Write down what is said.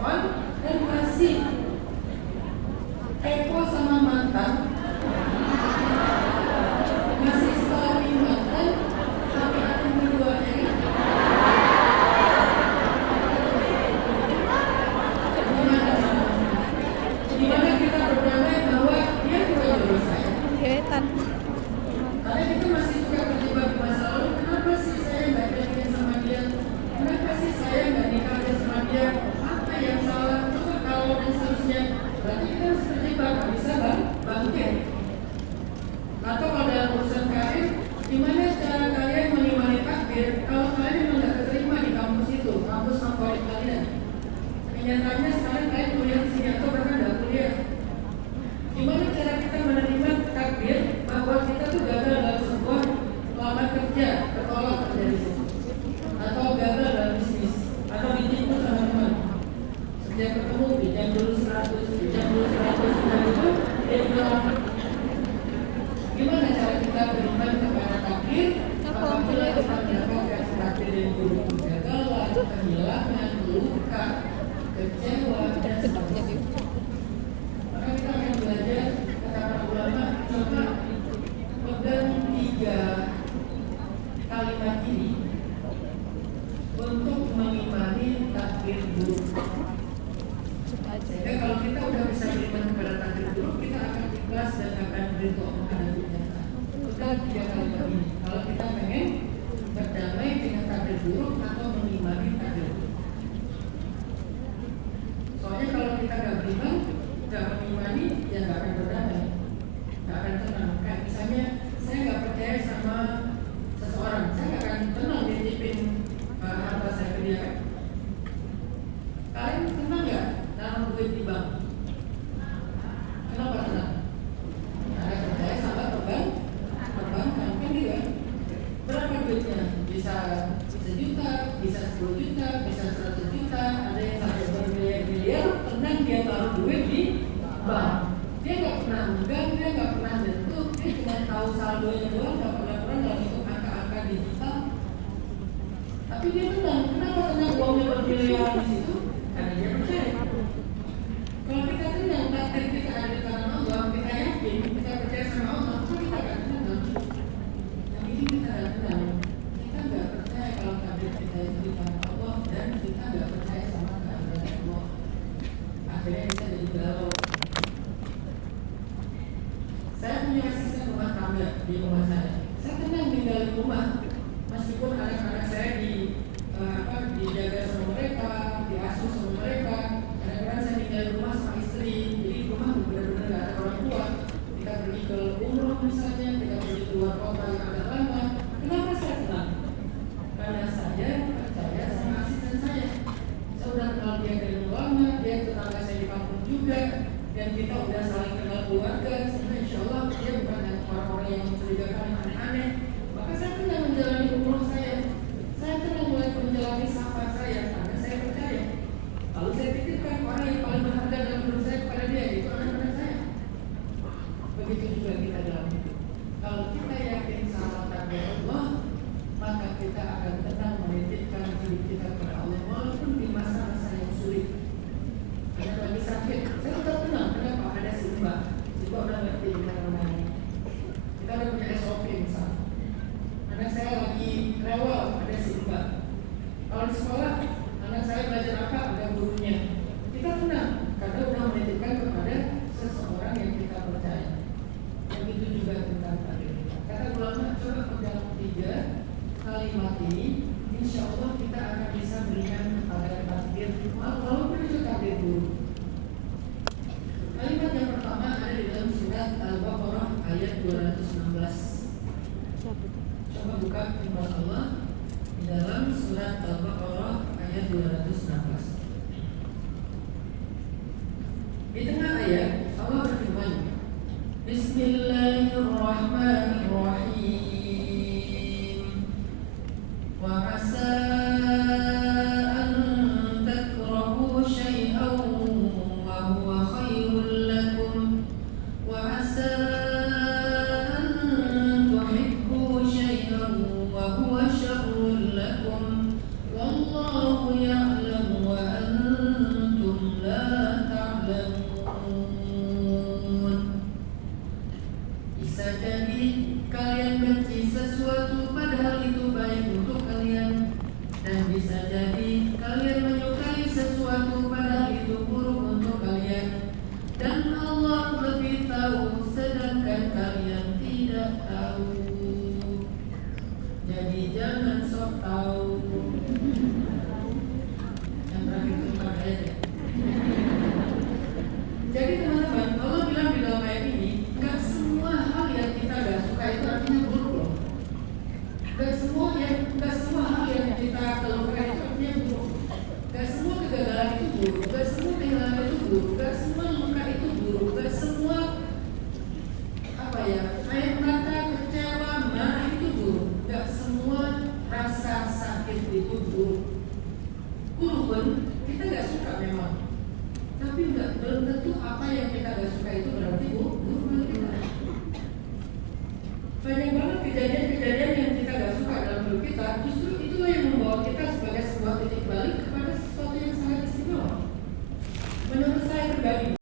on dan masih kepo sama mantan, masih stalking mantan, tapi akan berdua ini. Gimana kita berdamai bahwa dia bukan jodoh saya? Karena kita masih suka terjebak di masa lalu. Kenapa sih saya nggak jadian sama dia? Kenapa sih saya nggak nikah sama dia? Apa yang salah? Coba kalau dan seterusnya. Berarti kita harus terjebak, nggak bisa bangkit. Atau kalau dalam urusan karir, gimana cara kalian menikmati takdir kalau kalian memang nggak keterima di kampus itu, kampus favorit kalian? Kenyataannya sekarang kalian kuliah di sini atau bahkan nggak kuliah. Gimana cara kita menerima takdir bahwa kita tuh gagal dalam sebuah lamar kerja, tertolak kerja di situ, atau gagal dalam bisnis, atau ditipu sama teman. Setiap ketemu pinjam dulu 100, dan itu dia bilang. Gimana cara kita beriman kepada takdir apabila kita mendapatkan takdir yang buruk, kegagalan, kehilangan, luka, kecewa, dan sebagainya. Maka kita akan belajar kata para ulama, coba pegang 3 kalimat ini untuk mengimani takdir buruk. Sehingga kalau kita udah bisa beriman kepada takdir buruk, kita akan ikhlas dan akan ridho menghadapi kenyataan. Pegang 3 kalimat ini kalau kita pengen berdamai dengan takdir buruk atau mengimani takdir buruk. Soalnya kalau kita nggak beriman, nggak mengimani, ya nggak akan berdamai, nggak akan tenang. Kayak misalnya saya nggak percaya sama seseorang, saya nggak akan tenang nitipin harta saya ke dia kan. Kalian tenang nggak dalam duit di bank? Kenapa tenang? Karena percaya sama perbankan kan gitu kan. Berapa duitnya? Bisa 1 juta, bisa 10 juta, bisa 100 juta, ada yang sampai bermiliar-miliar. Tenang dia taruh duit di bank. Dia nggak pernah megang, dia nggak pernah nyentuh, dia cuma tahu saldonya doang, nggak pernah dalam itu angka-angka digital. Tapi dia tenang. Kenapa tenang? Uangnya bermiliar di situ? Karena dia percaya. Kalau kita tenang, takdir kita ada di tangan Allah, kita yakin, kita percaya sama Allah, maka kita akan tenang. Yang ini kita ada tenang. Kita nggak percaya kalau takdir kita itu di tangan Allah, dan kita nggak percaya sama keadilan Allah. Akhirnya kita jadi galau. Saya punya asisten rumah tangga di rumah saya. Saya tenang tinggal di rumah, meskipun anak-anak saya dijaga sama mereka, diasuh sama mereka. Kadang-kadang saya tinggal di rumah sama istri, jadi rumah benar-benar nggak ada orang tua. Kita pergi ke umroh misalnya, kita pergi keluar kota yang agak lama. Kenapa saya tenang? Karena saya percaya sama asisten saya. Saya udah kenal dia dari lama, dia tetangga saya di kampung juga, dan kita udah saling kenal keluarga. Sehingga insya Allah dia bukan orang-orang yang mencurigakan yang aneh-aneh. Maka saya tenang menjalani umroh saya. Saya tenang mulai menjalani safar saya karena saya percaya. Lalu saya titipkan orang yang paling berharga dalam hidup saya kepada dia, yaitu anak-anak saya. Begitu juga kita dalam hidup. Kalau kita yakin sama takdir Allah, maka kita akan tenang menitipkan hidup kita kepada Allah walaupun di masa-masa yang sulit. Ada lagi sakit, saya tetap tenang. Kenapa? Ada si Mbak udah ngerti kita namanya. Kita udah punya SOP misalnya. Anak saya lagi rewel, ada si Mbak. Kalau di sekolah, anak saya belajar apa? Ada gurunya. Kita tenang karena udah menitipkan kepada seseorang yang kita percaya. Yang itu juga tentang takdir kita. Kata ulama, coba pegang 3 kalimat ini, insya Allah kita akan bisa berikan kepada takdir, walaupun itu takdir buruk. Kalimat yang pertama ada di dalam surat Al-Baqarah ayat 216. Coba buka firman Allah di dalam surat Al-Baqarah ayat 216. Di tengah ayat Allah berfirman, Bismillahirrahmanirrahim. Wa asa an takrahu syai'an wa huwa khairul lakum wa asa an tuhibbu syai'an wa huwa syarrul lakum wallahu ya'lamu wa antum buruk, gak semua kehilangan itu buruk, gak semua luka itu buruk, gak semua air mata, kecewa, marah itu buruk, gak semua rasa sakit itu buruk. Kurban kita gak suka memang, tapi belum tentu apa yang kita gak suka itu berarti buruk bagi kita. Banyak banget kejadian-kejadian yang kita gak suka dalam hidup kita, justru itulah yang membawa kita sebagai sebuah